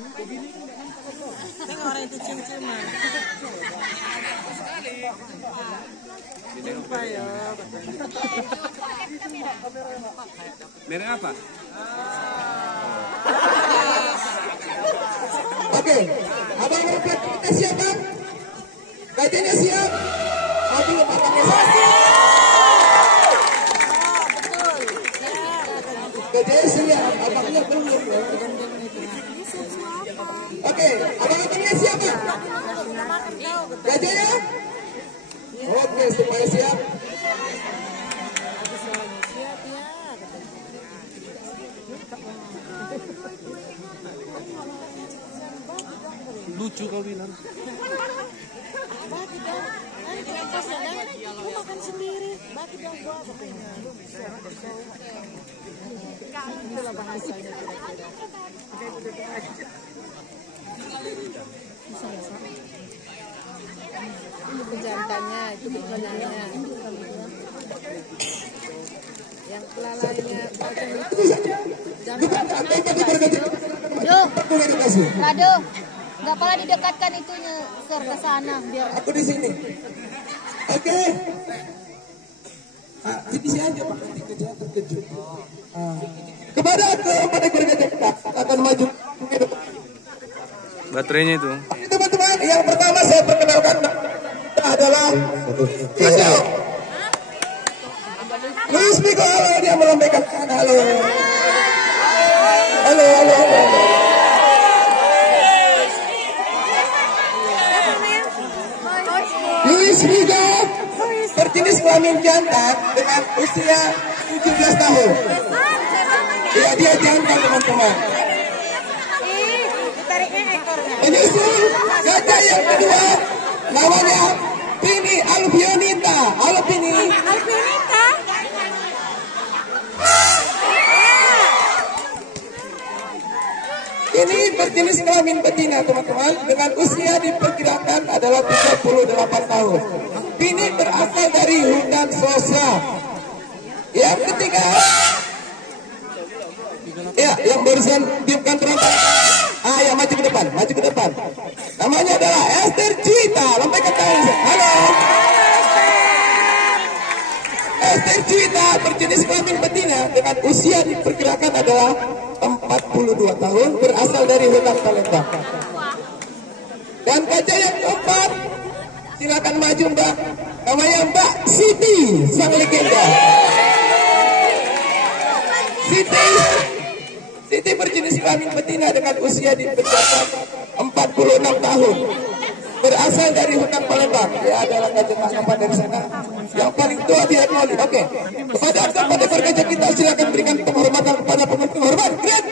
Tengok orang itu cium-ciuman. Lupa ya. Merek apa? Oke, abang merepet kita siap bang? Gajahnya siap? Maju matangnya siap? Gajahnya siap, abangnya belum. Oke, abang-abangnya siap bang? Gajahnya? Oke, semuanya siap. Lucu kau bilang. Bagi dong. Lu makan sendiri. Bagi dong gua. Itulah bahasanya kira-kira. Ini pejantannya, itu bekanannya. Yang pelalainya macam itu. Rado, nggak pala didekatkan itunya ke sana biar. Aku di sini. Oke. Di sini aja Pak, nanti gajah terkejut. Kepada keempat ekor gajah kita akan maju ke depan. Baterainya itu. Teman-teman, yang pertama saya perkenalkan adalah Miko. Luis Miko, halo, dia melambaikan tangan, halo. Halo, halo, halo. Luis Miko berjenis kelamin jantan dengan usia 17 tahun. Ya, dia jantan teman-teman. Menyusul gajah yang kedua namanya Pini Albionita. Halo Pini. Albionita. Ini berjenis kelamin betina teman-teman dengan usia diperkirakan adalah 38 tahun. Pini berasal dari hutan Sosa. Yang ketiga, ya, yang barusan tiupkan terantai. Ya, maju ke depan, maju ke depan. Namanya adalah Esther Juwita. Lambaikan tangan. Halo. Esther Juwita berjenis kelamin betina dengan usia diperkirakan adalah 42 tahun, berasal dari hutan Palembang. Dan gajah yang keempat, silakan maju Mbak. Namanya Mbak Siti, sang legenda. Siti berjenis kelamin betina dengan usia diperkirakan 46 tahun, berasal dari hutan Palembang. Ya, adalah gajah tangkapan dari sana yang paling tua di Admoli. Oke, kepada keempat ekor gajah kita silakan berikan penghormatan kepada pengunjung hormat. Grab.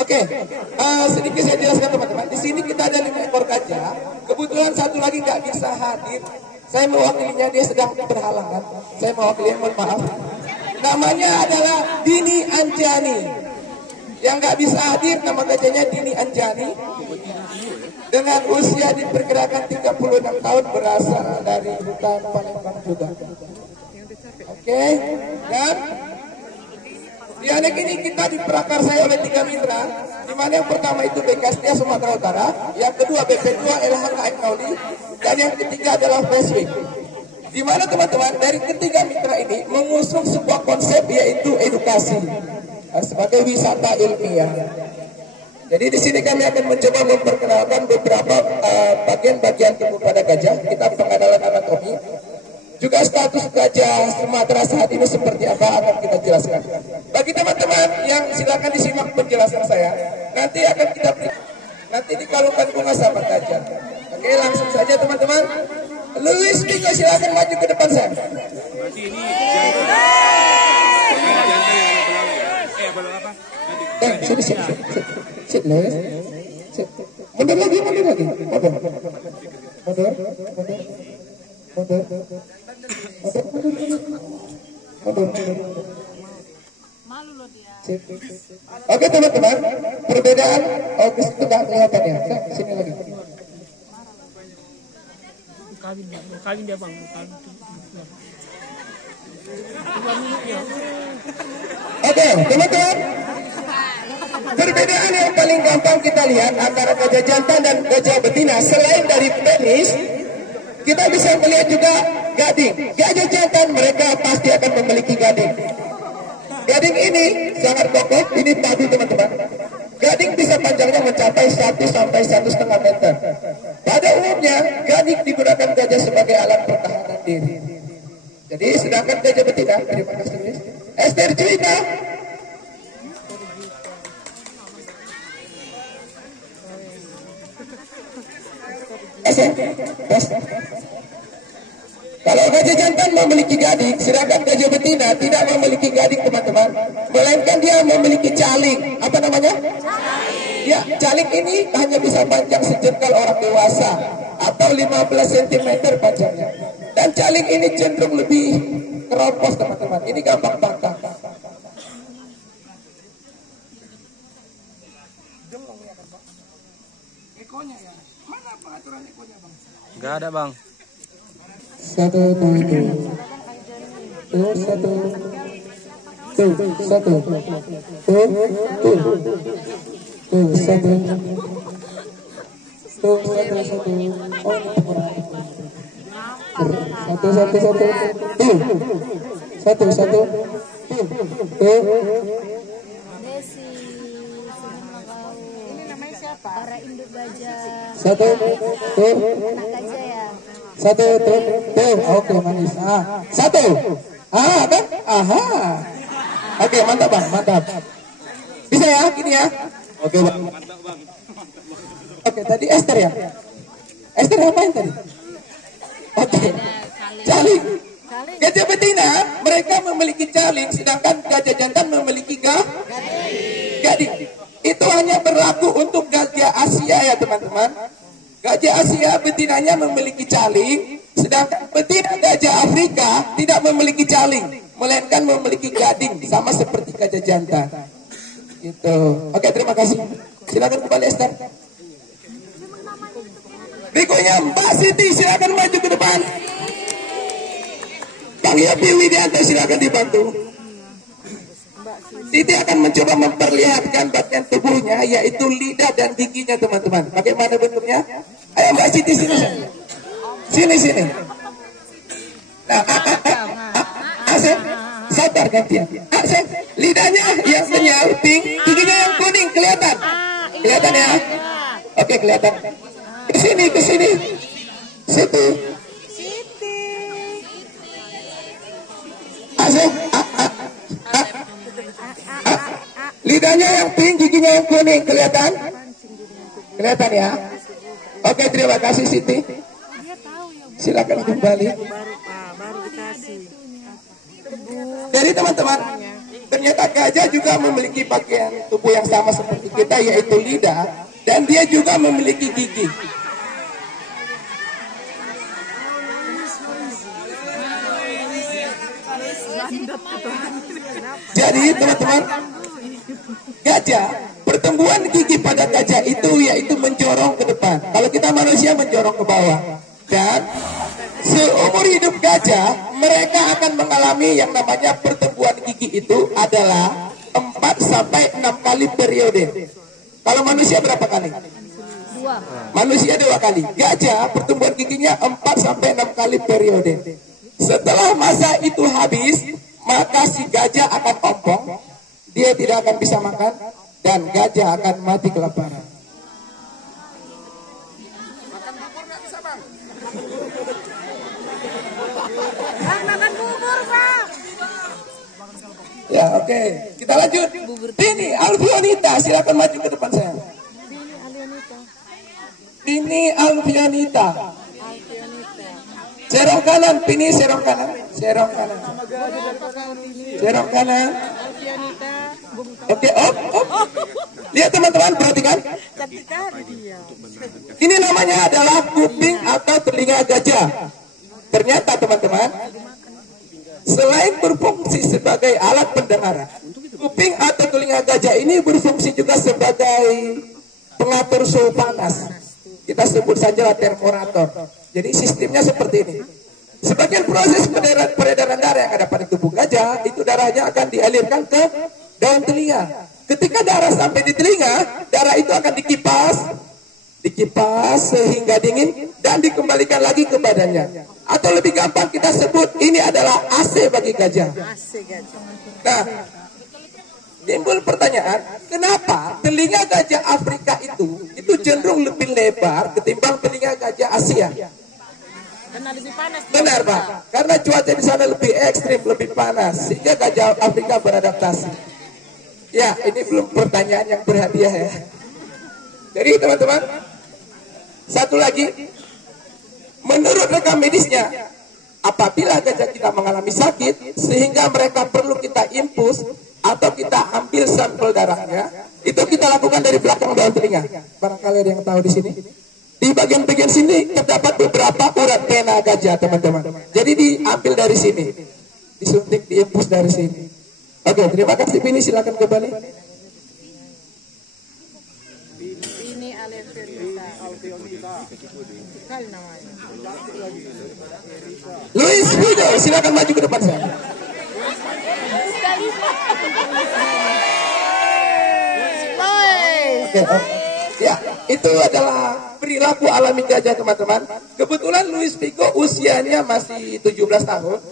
Oke, sedikit saya jelaskan teman-teman. Di sini kita ada 5 ekor gajah. Kebetulan satu lagi nggak bisa hadir. Saya mewakilinya, dia sedang berhalangan. Saya mewakili, mohon maaf. Namanya adalah Dini Anjani. Yang nggak bisa hadir, nama gajahnya Dini Anjani. Dengan usia diperkirakan 36 tahun, berasal dari hutan Palembang juga. Oke, dan di anek ini kita diprakarsai oleh 3 mitra, di mana yang pertama itu BKSDA Sumatera Utara, yang kedua BP2 LHKM Kauli, dan yang ketiga adalah Flashweek. Di mana teman-teman dari ketiga mitra ini mengusung sebuah konsep, yaitu edukasi sebagai wisata ilmiah. Jadi di sini kami akan mencoba memperkenalkan beberapa bagian-bagian tubuh pada gajah. Kita pengenalan anatomi, juga status gajah Sumatera saat ini seperti apa akan kita jelaskan. Bagi teman-teman yang silakan disimak penjelasan saya, nanti akan kita nanti dikalungkan bunga sahabat gajah. Oke, langsung saja teman-teman. Luis Miko silakan maju ke depan saya. Sini. Mundur lagi. Mundur. Oke teman-teman, perbedaan sudah kelihatan ya. Sini lagi. Kawin dia bang. Oke, teman-teman. Perbedaan yang paling gampang kita lihat antara gajah jantan dan gajah betina selain dari penis, kita bisa melihat juga gading. Gajah jantan mereka pasti akan memiliki gading. Gading ini sangat kokoh, ini padu teman-teman. Gading bisa panjangnya mencapai 1 sampai 1,5 meter. Pada umumnya, gading digunakan gajah sebagai alat pertahanan diri. Jadi sedangkan gajah betina, terima kasih Miss. Esther Juwita. Kalau gajah jantan memiliki gading, sedangkan gajah betina tidak memiliki gading teman-teman, melainkan dia memiliki caling. Apa namanya? Ya, caling ini hanya bisa panjang sejengkal orang dewasa atau 15 cm panjangnya. Dan caling ini cenderung lebih keropos teman-teman. Ini gampang patah. Ekonya ya. Mana pengaturan ekonya bang? Gak ada bang. Satu. Desi, ini namanya siapa? Para induk gajah. Satu. Anak gajah ya. Satu. Oke manis. Satu. Kan? Aha. Oke, mantap bang, mantap. Bisa ya, gini ya. Oke bang. Oke, tadi Esther ya. Esther ngapain tadi? Oke. Caling. Gajah betina mereka memiliki caling, sedangkan gajah jantan memiliki gading. Itu hanya berlaku untuk gajah Asia ya teman-teman. Gajah Asia betinanya memiliki caling, sedangkan betina gajah Afrika tidak memiliki caling, melainkan memiliki gading, sama seperti gajah jantan. Gitu. Oke, terima kasih. Silakan kembali Esther. Berikutnya Mbak Siti, silakan maju ke depan. Bang Yopi Widianto, silakan dibantu. Siti akan mencoba memperlihatkan bagian tubuhnya, yaitu lidah dan giginya teman-teman. Bagaimana bentuknya? Ayo Mbak Siti sini. Sini. Nah, Asep, sabar gantian. Asep, lidahnya yang kenyal pink, giginya yang kuning, kelihatan? Kelihatan ya? Oke, kelihatan. Ke sini. Situ. Asep, lidahnya yang pink, giginya yang kuning, kelihatan? Kelihatan ya? Oke, terima kasih Siti. Silakan kembali. Jadi teman-teman, ternyata gajah juga memiliki bagian tubuh yang sama seperti kita, yaitu lidah, dan dia juga memiliki gigi. Jadi teman-teman, gajah, pertumbuhan gigi pada gajah itu yaitu menjorong ke depan. Kalau kita manusia menjorong ke bawah. Dan seumur hidup gajah, mereka akan mengalami yang namanya pertumbuhan gigi itu adalah 4 sampai 6 kali periode. Kalau manusia berapa kali? 2. Manusia 2 kali. Gajah pertumbuhan giginya 4 sampai 6 kali periode. Setelah masa itu habis, maka si gajah akan ompong, dia tidak akan bisa makan, dan gajah akan mati kelaparan. Makan bubur nggak bisa bang? Makan bubur bang. Ya oke, kita lanjut. Dini Alfionita, silakan maju ke depan saya. Dini Alfionita. Serong kanan, Pini serong kanan. Serong kanan. Oke, op. Lihat teman-teman, perhatikan. Ini namanya adalah kuping atau telinga gajah. Ternyata teman-teman, selain berfungsi sebagai alat pendengaran, kuping atau telinga gajah ini berfungsi juga sebagai pengatur suhu panas. Kita sebut saja termorator. Jadi sistemnya seperti ini. Sebagian proses peredaran darah yang ada pada tubuh gajah, itu darahnya akan dialirkan ke daun telinga. Ketika darah sampai di telinga, darah itu akan dikipas sehingga dingin dan dikembalikan lagi ke badannya. Atau lebih gampang kita sebut ini adalah AC bagi gajah. Nah, timbul pertanyaan, kenapa telinga gajah Afrika itu cenderung lebih lebar ketimbang telinga gajah Asia? Karena lebih panas. Benar, Pak. Karena cuaca di sana lebih ekstrim, lebih panas, sehingga gajah Afrika beradaptasi. Ya, ini belum pertanyaan yang berhadiah ya. Jadi teman-teman, satu lagi, menurut rekam medisnya, apabila gajah kita mengalami sakit sehingga mereka perlu kita infus atau kita ambil sampel darahnya, itu kita lakukan dari belakang daun telinga. Barangkali ada yang tahu di sini. Di bagian-bagian sini terdapat beberapa urat vena gajah, teman-teman. Jadi diambil dari sini, disuntik, diinfus dari sini. Oke, terima kasih. Ini silakan kembali. Ini Alfionita. Sekali namanya. Luis Vigo, silakan maju ke depan saya. Oke, ya, itu adalah perilaku alami gajah, teman-teman. Kebetulan Luis Vigo usianya masih 17 tahun.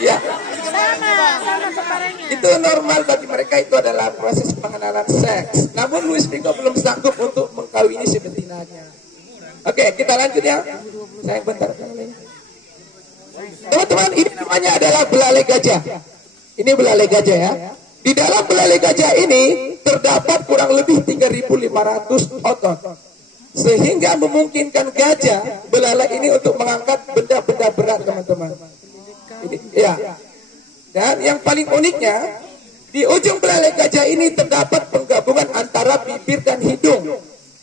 Ya, itu normal bagi mereka, itu adalah proses pengenalan seks. Namun Luis Vigo belum sanggup untuk mengkawini si betinanya. Oke, kita lanjut ya. Sayang bentar. Teman-teman, ini namanya adalah belalai gajah. Ini belalai gajah ya. Di dalam belalai gajah ini terdapat kurang lebih 3.500 otot. Sehingga memungkinkan gajah belalai ini untuk mengangkat benda-benda berat, teman-teman. Ini, ya. Dan yang paling uniknya, di ujung belalai gajah ini terdapat penggabungan antara bibir dan hidung,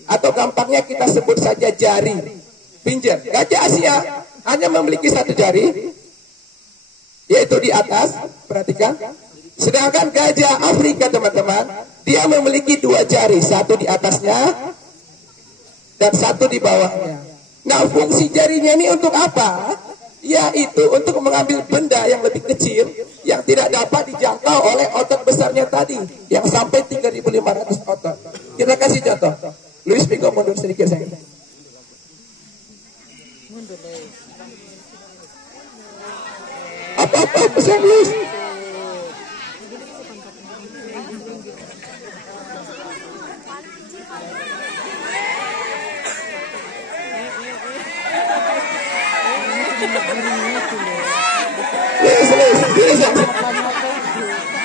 atau gampangnya kita sebut saja jari, pinjer. Gajah Asia hanya memiliki satu jari, yaitu di atas, perhatikan. Sedangkan gajah Afrika, teman-teman, dia memiliki dua jari, satu di atasnya dan satu di bawahnya. Nah, fungsi jarinya ini untuk apa? Yaitu untuk mengambil benda yang lebih kecil yang tidak dapat dijangkau oleh otot besarnya tadi, yang sampai 3.500 otot. Kita kasih contoh. Luis Vigo, mundur sedikit sayang. Apa pesan Luis?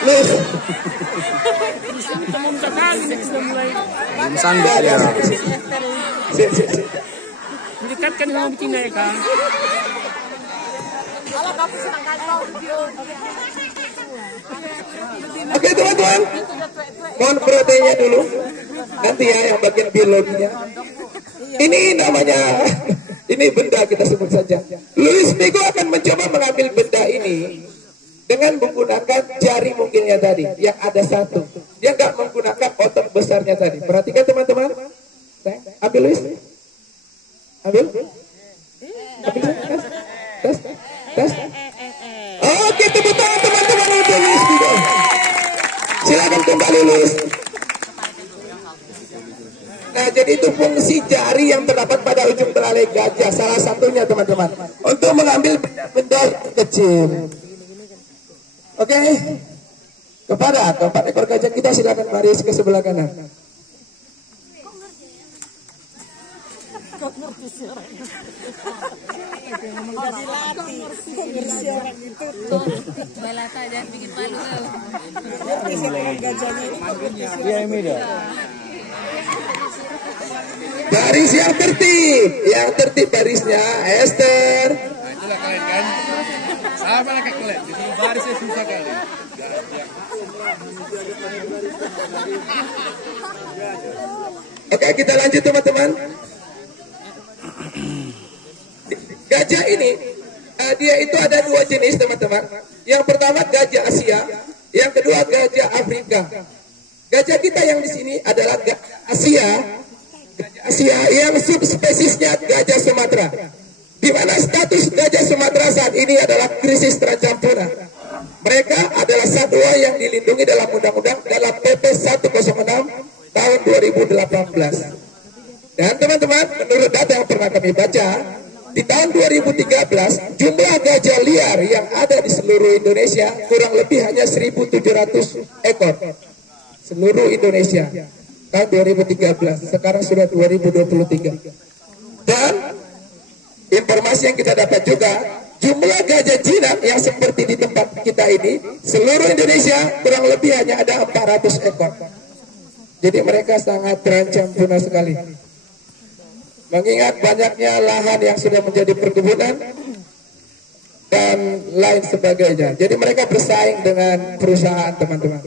Luis. Belum sanggup ya. Mendekatkan dengan bikin ya kan. Oke, teman-teman, mohon perhatiannya dulu. Nanti ya yang bagian biologinya. Ini namanya, ini benda kita sebut saja. Luis Vigo akan mencoba mengambil benda ini dengan menggunakan jari mungkinnya tadi, yang ada satu. Dia nggak menggunakan otot besarnya tadi. Perhatikan teman-teman. Ambil Luis. Ambil. Tes. Oke, tepuk tangan teman-teman untuk Luis Vigo. Silakan kembali Luis. Nah, jadi itu fungsi jari yang terdapat pada ujung belalai gajah, salah satunya teman-teman, untuk mengambil benda kecil. Oke, kepada keempat ekor gajah kita silakan baris ke sebelah kanan. Baris yang tertib barisnya, Esther. Itulah kalian kan. Sama lah kayak kalian. Jadi barisnya susah kali. Oke, kita lanjut teman-teman. Gajah ini, dia itu ada dua jenis teman-teman. Yang pertama gajah Asia, yang kedua gajah Afrika. Gajah kita yang di sini adalah Asia. Gajah Asia yang subspesiesnya gajah Sumatera, di mana status gajah Sumatera saat ini adalah krisis terancam punah. Mereka adalah satwa yang dilindungi dalam undang-undang dalam PP 106 tahun 2018. Dan teman-teman, menurut data yang pernah kami baca, di tahun 2013 jumlah gajah liar yang ada di seluruh Indonesia kurang lebih hanya 1.700 ekor. Seluruh Indonesia tahun 2013, sekarang sudah 2023. Dan informasi yang kita dapat juga, jumlah gajah jinak yang seperti di tempat kita ini, seluruh Indonesia kurang lebih hanya ada 400 ekor. Jadi mereka sangat terancam punah sekali. Mengingat banyaknya lahan yang sudah menjadi perkebunan dan lain sebagainya. Jadi mereka bersaing dengan perusahaan, teman-teman.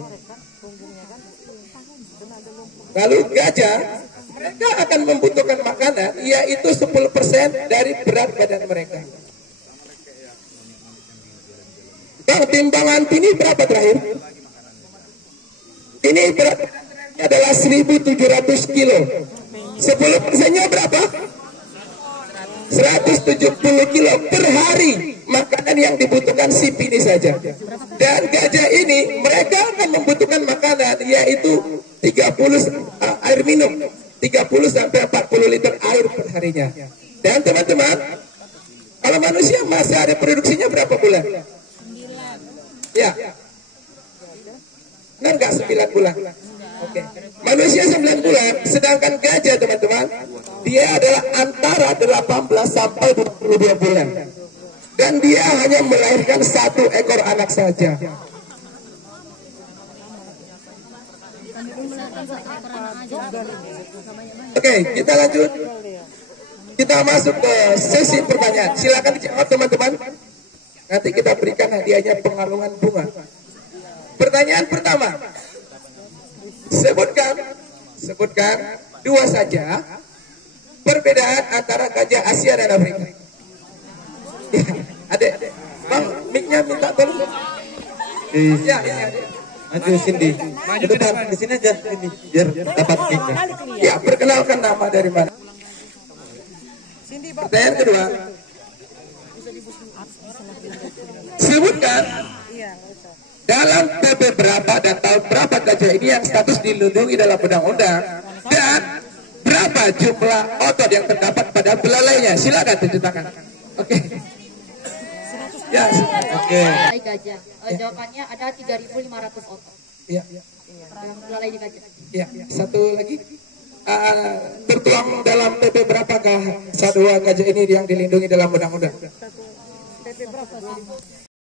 Lalu gajah, mereka akan membutuhkan makanan, yaitu 10% dari berat badan mereka. Bang, timbangan ini berapa terakhir? Ini berat badannya adalah 1.700 kilo. 10%-nya berapa? 170 kilo per hari makanan yang dibutuhkan si ini saja. Dan gajah ini mereka akan membutuhkan makanan yaitu 30 air minum 30 sampai 40 liter air per harinya. Dan teman-teman, kalau manusia masa reproduksinya berapa bulan? 9. Ya. Benar nggak 9 bulan? Oke. Manusia 9 bulan, sedangkan gajah teman-teman, dia adalah antara 18 sampai 22 bulan. Dan dia hanya melahirkan 1 ekor anak saja. Oke, kita lanjut. Kita masuk ke sesi pertanyaan. Silakan dijawab teman-teman. Nanti kita berikan hadiahnya pengalungan bunga. Pertanyaan pertama. Sebutkan 2 saja perbedaan antara gajah Asia dan Afrika. Ya, adek. Bang, mic-nya minta tolong. Ya, ini adek. Maju Cindy. Maju depan di sini aja ini biar dapat mic-nya. Ya, perkenalkan nama dari mana. Pertanyaan kedua. Sebutkan dalam PP berapa dan tahun berapa gajah ini yang status dilindungi dalam undang-undang, dan berapa jumlah otot yang terdapat pada belalainya. Silakan tunjuk tangan. Oke. Ya, oke. Gajah. Jawabannya ada 3.500 otot. Ya. Dalam belalai di gajah. Ya, satu lagi. Tertuang dalam PP berapakah satwa gajah ini yang dilindungi dalam undang-undang? PP berapa?